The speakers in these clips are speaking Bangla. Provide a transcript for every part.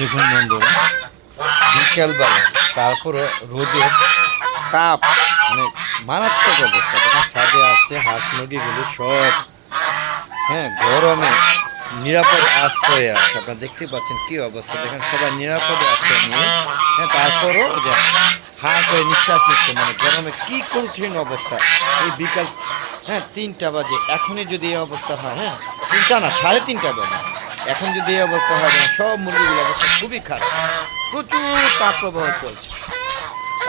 দেখুন বন্ধুরা, বিকেলবেলা তারপরে রোদের তাপ, মানে মারাত্মক অবস্থা। তখন ছাদে আসছে হাঁস মুরগিগুলো সব, গরমে নিরাপদ আশ্রয়ে আছে। আপনারা দেখতে পাচ্ছেন কি অবস্থা, দেখেন সবাই নিরাপদে আশ্রয় নিয়ে, তারপরও যে হাঁস হয়ে নিঃশ্বাস নিচ্ছে, মানে গরমে কি কঠিন অবস্থা। এই বিকাল 3টা বাজে, এখনই যদি এই অবস্থা হয়, 3টা না 3:30 বাজে, এখন যদি এই অবস্থা হয়, সব মুরগিগুলোর অবস্থা খুবই খারাপ, প্রচুর তাপপ্রবাহ চলছে।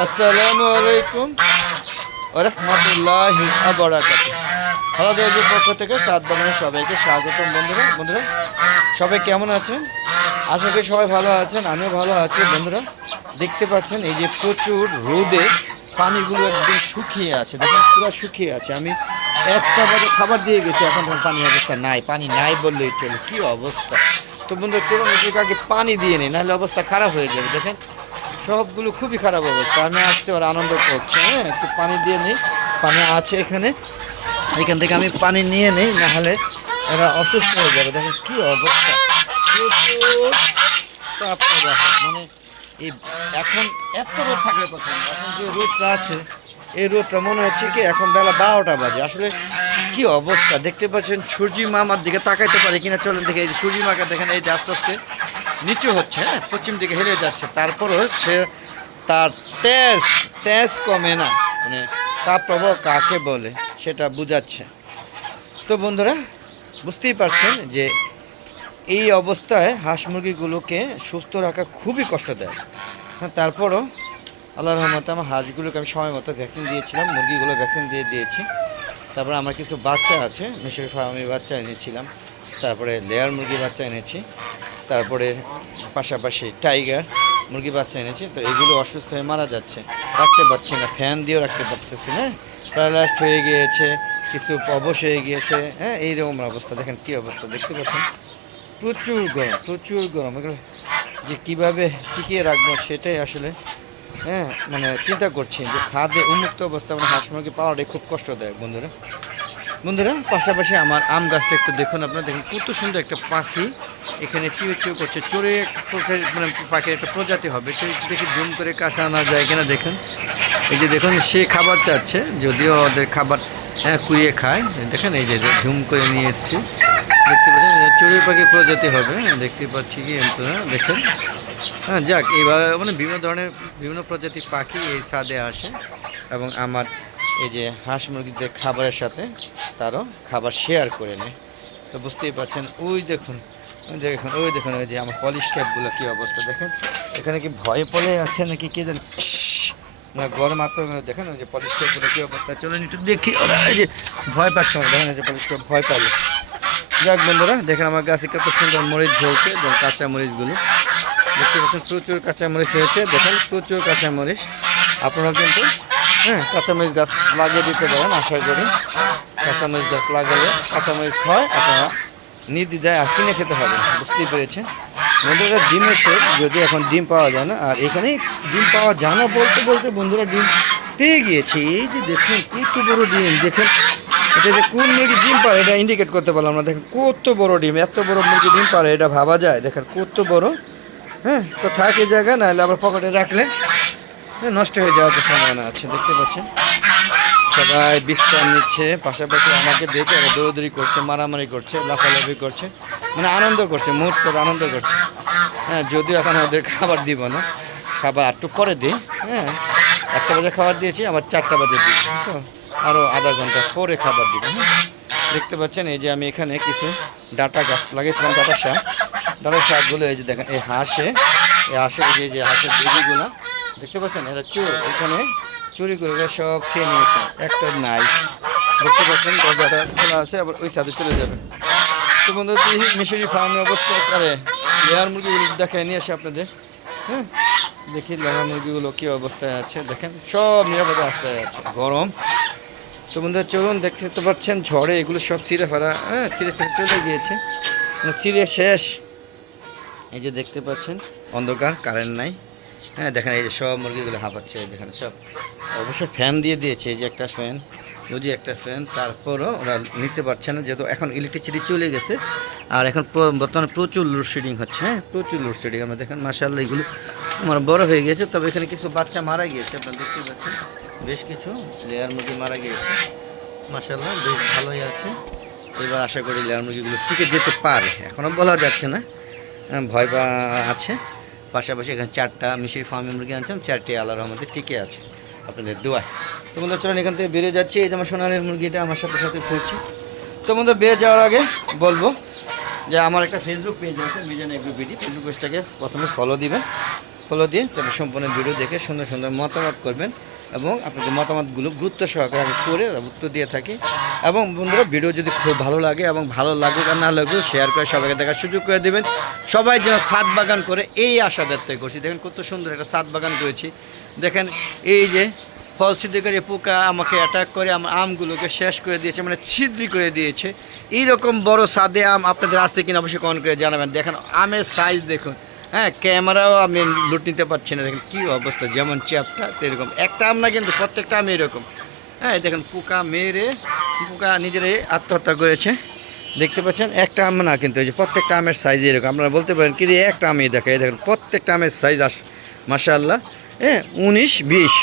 আসসালামু আলাইকুম ওয়া রাহমাতুল্লাহি ওয়া বারাকাতুহু। আমাদের পক্ষ থেকে সাত বাগানের সবাইকে স্বাগতম। বন্ধুরা সবাই কেমন আছেন? আশা করি সবাই ভালো আছেন, আমিও ভালো আছি। বন্ধুরা দেখতে পাচ্ছেন এই যে প্রচুর রোদে পানিগুলো একদম শুকিয়ে আছে, দেখেন পুরো শুকিয়ে আছে। আমি 1টা বাজে খাবার দিয়ে গেছি, এখন পানির অবস্থা নাই, পানি নাই বললেই চলে, কি অবস্থা। তো বন্ধুরা চলুন এদিকে আগে পানি দিয়ে নিই, নাহলে অবস্থা খারাপ হয়ে যাবে। দেখেন সবগুলো খুবই খারাপ অবস্থা। আমি আসতে ওরা আনন্দ করছে, একটু পানি দিয়ে নিই, পানি আছে এখানে, এখান থেকে আমি পানি নিয়ে নিই, নাহলে এরা অসুস্থ হয়ে যাবে। দেখেন কি অবস্থা, তাপপ্রবাহ, মানে এই এখন এত রোদ থাকলে কথা না। এখন যে রোদটা আছে, এই রোদটা মনে হচ্ছে কি এখন বেলা 12টা বাজে। আসলে কি অবস্থা দেখতে পাচ্ছেন, সূর্যি মামার দিকে তাকাইতে পারে কিনা চলেন দেখে। এই যে সূর্যি মাকে দেখেন, এই যে আস্তে আস্তে নিচু হচ্ছে, পশ্চিম দিকে হেলে যাচ্ছে, তারপরও সে তার তেজ কমে না, মানে তাপপ্রবাহ কাকে বলে সেটা বুঝাচ্ছে। তো বন্ধুরা বুঝতেই পারছেন যে এই অবস্থায় হাঁস মুরগিগুলোকে সুস্থ রাখা খুবই কষ্টদায়ক। তারপরও আল্লাহর রহমতে আমার হাঁসগুলোকে আমি সময় মতো ভ্যাকসিন দিয়েছিলাম, মুরগিগুলো ভ্যাকসিন দিয়ে দিয়েছি। তারপরে আমার কিছু বাচ্চা আছে, মিশরি ফার্মি বাচ্চা এনেছিলাম, তারপরে লেয়ার মুরগি বাচ্চা এনেছি, তারপরে পাশাপাশি টাইগার মুরগি বাচ্চা এনেছি। তো এগুলো অসুস্থ হয়ে মারা যাচ্ছে, রাখতে পারছি না, ফ্যান দিয়েও রাখতে পারতেছি না, প্যারালাইজড হয়ে গিয়েছে, কিছু অবশ হয়ে গিয়েছে, এইরকম অবস্থা। দেখেন কি অবস্থা দেখতে পাচ্ছেন, প্রচুর গরম। এগুলো যে কীভাবে টিকিয়ে রাখবো সেটাই আসলে মানে চিন্তা করছি, যে ছাদে উন্মুক্ত অবস্থা মানে হাঁস মুরগি পাওয়াটাই খুব কষ্টদায়ক। বন্ধুরা পাশাপাশি আমার আম গাছটা একটু দেখুন, আপনারা দেখুন কত সুন্দর একটা পাখি এখানে চিউ করছে, চড়ে মানে পাখির একটা প্রজাতি হবে, তো একটু দেখি জুম করে কাছে আনা যায় কিনা। দেখুন এই যে দেখুন সে খাবার চাচ্ছে, যদিও ওদের খাবার কুড়িয়ে খায়। দেখেন এই যে ঝুম করে নিয়ে এসেছি, দেখতে পাচ্ছেন চড়ুই পাখির প্রজাতি হবে, দেখতে পাচ্ছি কি দেখেন। যাক, এইভাবে মানে বিভিন্ন প্রজাতির পাখি এই ছাদে আসে এবং আমার এই যে হাঁস মুরগিদের খাবারের সাথে তারও খাবার শেয়ার করে নেয়। তো বুঝতেই পারছেন, ওই দেখুন ওই যে আমার পলিশ ক্যাপগুলো কী অবস্থা। দেখেন এখানে কি ভয়ে পড়ে আছে নাকি কে জানে, না গরম আত্মা। দেখেন ওই যে পলিশ ক্যাপগুলো কী অবস্থা, চলুন একটু দেখি। ওরা এই যে ভয় পাচ্ছে না, দেখেন এই যে পলিশ ক্যাপ ভয় পাবে। যাক বন্ধুরা দেখেন আমার গাছে কত সুন্দর মরিচ ঝরছে, কাঁচা মরিচগুলো দেখতে পাচ্ছেন, প্রচুর কাঁচামরিচ হয়েছে। দেখেন প্রচুর কাঁচামরিচ, আপনারা কিন্তু কাঁচামরিচ গাছ লাগিয়ে দিতে পারেন। আশা করি কাঁচামরিচ গাছ লাগালে কাঁচামরিচ হয়, আপনারা নির্দ্বিধায় আর কিনে খেতে হবে, বুঝতেই পেরেছেন বন্ধুরা। ডিমের শেড, যদি এখন ডিম পাওয়া যায় না, আর এখানে ডিম পাওয়া যায় না বলতে বন্ধুরা ডিম পেয়ে গিয়েছি। এই যে দেখুন কত বড় ডিম, দেখেন এটা যে কোন মুরগি ডিম পারে এটা ইন্ডিকেট করতে পারলাম না। দেখেন কত বড় ডিম, এত বড় মুরগি ডিম পারে এটা ভাবা যায়। দেখেন কত বড়, তো থাকে জায়গা, নাহলে আবার পকেটে রাখলে নষ্ট হয়ে যাওয়ার সম্ভাবনা আছে। দেখতে পাচ্ছেন সবাই বিশ্রাম নিচ্ছে, পাশাপাশি আমাকে দেখে ওরা দৌড়দৌড়ি করছে, মারামারি করছে, লাফালাফি করছে, মানে আনন্দ করছে, মুহূর্ত আনন্দ করছে। যদিও এখন ওদের খাবার দিব না, খাবার একটু পরে দিই। 1টা বাজে খাবার দিয়েছি, আবার 4টা বাজে দিই, তো আরও আধা ঘন্টা পরে খাবার দিব। দেখতে পাচ্ছেন এই যে আমি এখানে কিছু ডাটা গাছ লাগিয়েছিলাম, ডাটা শাকগুলো। এই যে দেখেন এই হাঁসে এই যে হাঁসের বেবিগুলো দেখতে পাচ্ছেন, এরা এখানে চুরি করে সব খেয়ে নিয়েছে, একটা নাই। দেখতে পাচ্ছেন দরজাটা খোলা আছে, আবার ওই সাথে চলে যাবে। তো বন্ধু মিশরি ফার্মের অবস্থা করে লেয়ার মুরগিগুলো দেখায় নিয়ে আসে আপনাদের। দেখি লেয়ার মুরগিগুলো কী অবস্থায় আছে, দেখেন সব নিরাপদে আস্তায় আছে, গরম। তো বন্ধুরা চলুন, দেখতে পাচ্ছেন ঝড়ে এগুলো সব ছিঁড়ে ফেলা, ছিঁড়ে চলে গিয়েছে, ছিঁড়ে শেষ। এই যে দেখতে পাচ্ছেন অন্ধকার, কারেন্ট নাই। দেখেন এই যে সব মুরগিগুলো হাঁপাচ্ছে, দেখেন সব অবশ্য ফ্যান দিয়ে দিয়েছে, এই যে একটা ফ্যান ওই যে একটা ফ্যান, তারপরও ওরা নিতে পারছে না যেহেতু এখন ইলেকট্রিসিটি চলে গেছে। আর এখন বর্তমানে প্রচুর লোডশেডিং হচ্ছে, হ্যাঁ প্রচুর লোডশেডিং। আমরা দেখেন মাশাআল্লাহ এগুলো আমার বড় হয়ে গিয়েছে, তবে এখানে কিছু বাচ্চা মারা গিয়েছে, আপনারা দেখতে পাচ্ছেন বেশ কিছু লেয়ার মুরগি মারা গিয়েছে। মাশাআল্লাহ বেশ ভালোই আছে। এবার আশা করি লেয়ার মুরগিগুলো টিকে যেতে পারে, এখনও বলা যাচ্ছে না, ভয় আছে। পাশাপাশি এখানে 4টা মিশরি ফার্মে মুরগি আনছিলাম, 4টি আল্লাহর রহমতে টিকে আছে আপনাদের দোয়ায়। তো বন্ধুরা চলেন এখান থেকে বেরিয়ে যাচ্ছি। এই যে আমার সোনালির মুরগিটা আমার সাথে সাথে ফুটছি। তো বন্ধুরা বেরিয়ে যাওয়ার আগে বলবো যে আমার একটা ফেসবুক পেজ আছে মিজান এগ্রো বিডি, ফেসবুক পেজটাকে প্রথমে ফলো দিবেন, ফলো দিয়ে তবে সম্পূর্ণ ভিডিও দেখে সুন্দর সুন্দর মতামত করবেন এবং আপনাদের মতামতগুলো গুরুত্ব সহকারে আমি করে উত্তর দিয়ে থাকি। এবং বন্ধুরা ভিডিও যদি খুব ভালো লাগে এবং ভালো লাগুক আর না লাগুক শেয়ার করে সবাইকে দেখার সুযোগ করে দেবেন। সবাই যেন ছাদ বাগান করে এই আশা ব্যক্ত করছি। দেখেন কত সুন্দর একটা ছাদ বাগান করেছি। দেখেন এই যে ফল ছিদ্রকারী পোকা আমাকে অ্যাটাক করে আমার আমগুলোকে শেষ করে দিয়েছে, মানে ছিদ্রি করে দিয়েছে। এইরকম বড় ছাদে আম আপনাদের আছে কিনা অবশ্যই কমেন্ট করে জানাবেন। দেখেন আমের সাইজ দেখুন, হ্যাঁ ক্যামেরাও আমি লুট নিতে পারছি না। দেখেন কী অবস্থা, যেমন চ্যাপটা এরকম একটা আম না কিন্তু প্রত্যেকটা আম এরকম। হ্যাঁ দেখেন পোকা মেরে পোকা নিজেরাই আত্মহত্যা করেছে, দেখতে পাচ্ছেন। একটা আম না কিন্তু এই যে প্রত্যেকটা আমের সাইজ এরকম। আপনারা বলতে পারেন কি একটা আমই দেখে, দেখেন প্রত্যেকটা আমের সাইজ মাশাআল্লাহ। হ্যাঁ 19-20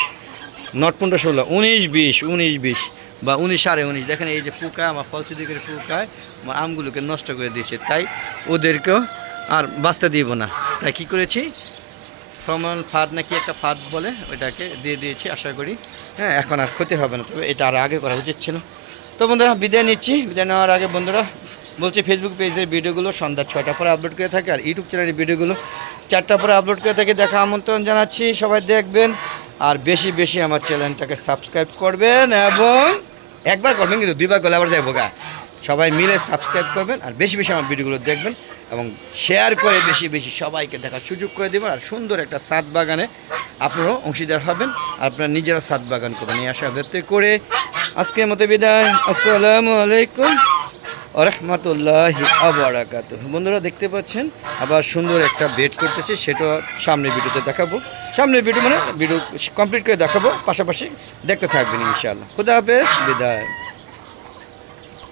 নট 15-16 19-20 বা 19-19.5। দেখেন এই যে পোকা আমার ফল ছিদ্রকারী পোকায় আমার আমগুলোকে নষ্ট করে দিয়েছে, তাই ওদেরকেও আর বাঁচতে দিব না। তাই কী করেছি, ফরমাল ফাঁদ নাকি একটা ফাঁদ বলে ওইটাকে দিয়ে দিয়েছি। আশা করি হ্যাঁ এখন আর ক্ষতি হবে না, তবে এটা আর আগে করা উচিত ছিল। তো বন্ধুরা বিদায় নিচ্ছি। বিদায় নেওয়ার আগে বন্ধুরা বলছি ফেসবুক পেজের ভিডিওগুলো সন্ধ্যা 6টার পরে আপলোড করে থাকে, আর ইউটিউব চ্যানেলের ভিডিওগুলো 4টার পরে আপলোড করে থাকে। দেখা আমন্ত্রণ জানাচ্ছি, সবাই দেখবেন আর বেশি বেশি আমার চ্যানেলটাকে সাবস্ক্রাইব করবেন এবং একবার করবেন কিন্তু 2বার করলে আবার দেখবো গা। সবাই মিলে সাবস্ক্রাইব করবেন আর বেশি বেশি আমার ভিডিওগুলো দেখবেন এবং শেয়ার করে বেশি বেশি সবাইকে দেখার সুযোগ করে দেবেন। আর সুন্দর একটা ছাদ বাগানে আপনারাও অংশীদার হবেন, আপনারা নিজেরা ছাদ বাগান করবেন এই আশা ব্যক্ত করে আজকের মতো বিদায়। আসসালামু আলাইকুম ওয়া রাহমাতুল্লাহি ওয়া বারাকাতুহু। বন্ধুরা দেখতে পাচ্ছেন আবার সুন্দর একটা বেড করতেছি, সেটা সামনের ভিডিওতে দেখাবো। সামনের ভিডিও মানে ভিডিও কমপ্লিট করে দেখাবো, পাশাপাশি দেখতে থাকবেন ইনশাআল্লাহ। খুদা হাফেজ, বিদায়।